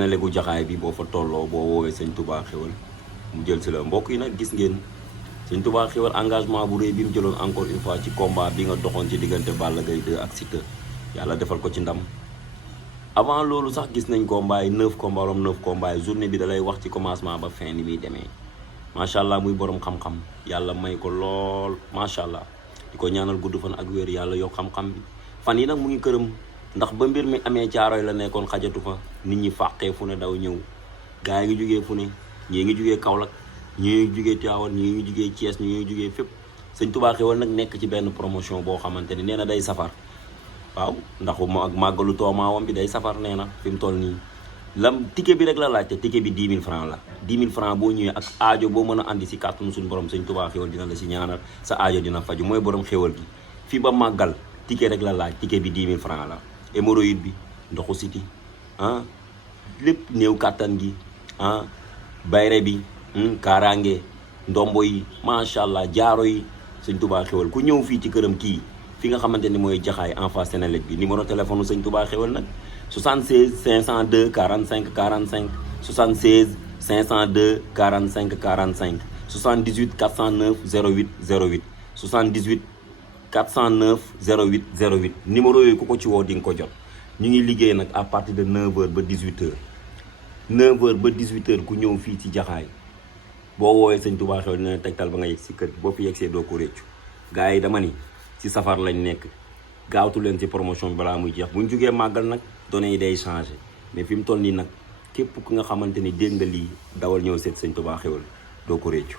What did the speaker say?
na legu jaxaay bi boo fa tolloo boo woowee sëñ Touba Xéwal mu jël si la mbokk yi nag gis ngeen sëñ Touba Xéwal engagement bu rëy bi mu jëloon encore une fois ci combat bi nga doxoon ci diggante Balla Gaye 2 ak Siteu yàlla defal ko ci ndam. avant loolu sax gis nañ combat yi 9 combat rom 9 combat yi journée bi da lay wax ci commencement ba fin ni muy demee macha allah muy borom xam-xam yàlla may ko lool macha allah di ko ñaanal gudd fan ak wér yàlla yokk xam-xam bi fan yi nag mu ngi këram. ndax ba mbir mi amee caaroy la nekkoon xajatu fa nit ñi fàqee fu ne daw ñëw gaa yi ngi jugee fu ne ñii ngi jugee Kaolack ñii ngi jugee Tivaouane ñii ngi jugee Thiès ñii ngi jugee fépp sëñ Touba Xéwal nag nekk ci benn promotion boo xamante ni nee na day safar waaw ndax ak màggalu toomaawam bi day safar nee na fi mu toll nii lam ticket bi rek la laajte ticket bi 10 000 francs la 10 000 francs boo ñëwee ak aajo boo mën a andi si kàttanu suñu borom sëñ Touba Xéwal dina la si ñaanal sa aajo dina faju mooy borom xéwal gi fii ba màggal ticket rek la laaj ticket bi 10 000 francs la hémorroïde bi ndoxu siti lépp néew kàttan gi bayre bi kaaraange ndombo yi macha allah jaaro yi sëñ Touba Xéwal ku ñëw fii ci këram kii fi nga xamante ni mooy jaxaay en face Sénélec bi numéro téléphone sëñ Touba Xéwal nag 76 502 45 45 76 502 45 45 78 409 08 08 78 409 08 08 numéro yooyu ku ko ci woo di nga ko jot ñu ngi liggéey nag à partir de 9h ba 18h 9h ba 18h ku ñëw fii ci jaxaay boo woowee sëñ Touba Xéwal dina tegtal ba nga yegg si kër boo fi yegsee doo ko réccu gars yi dama ni ci safar lañ nekk gaawtu leen ci promotion bi balaa muy jeex bu ñu jugee màggal nag données yi day changé mais fi mu toll nii nag képp ku nga xamante ni dégg nga lii dawal ñëw seet sëñ Touba Xéwal doo ko réccu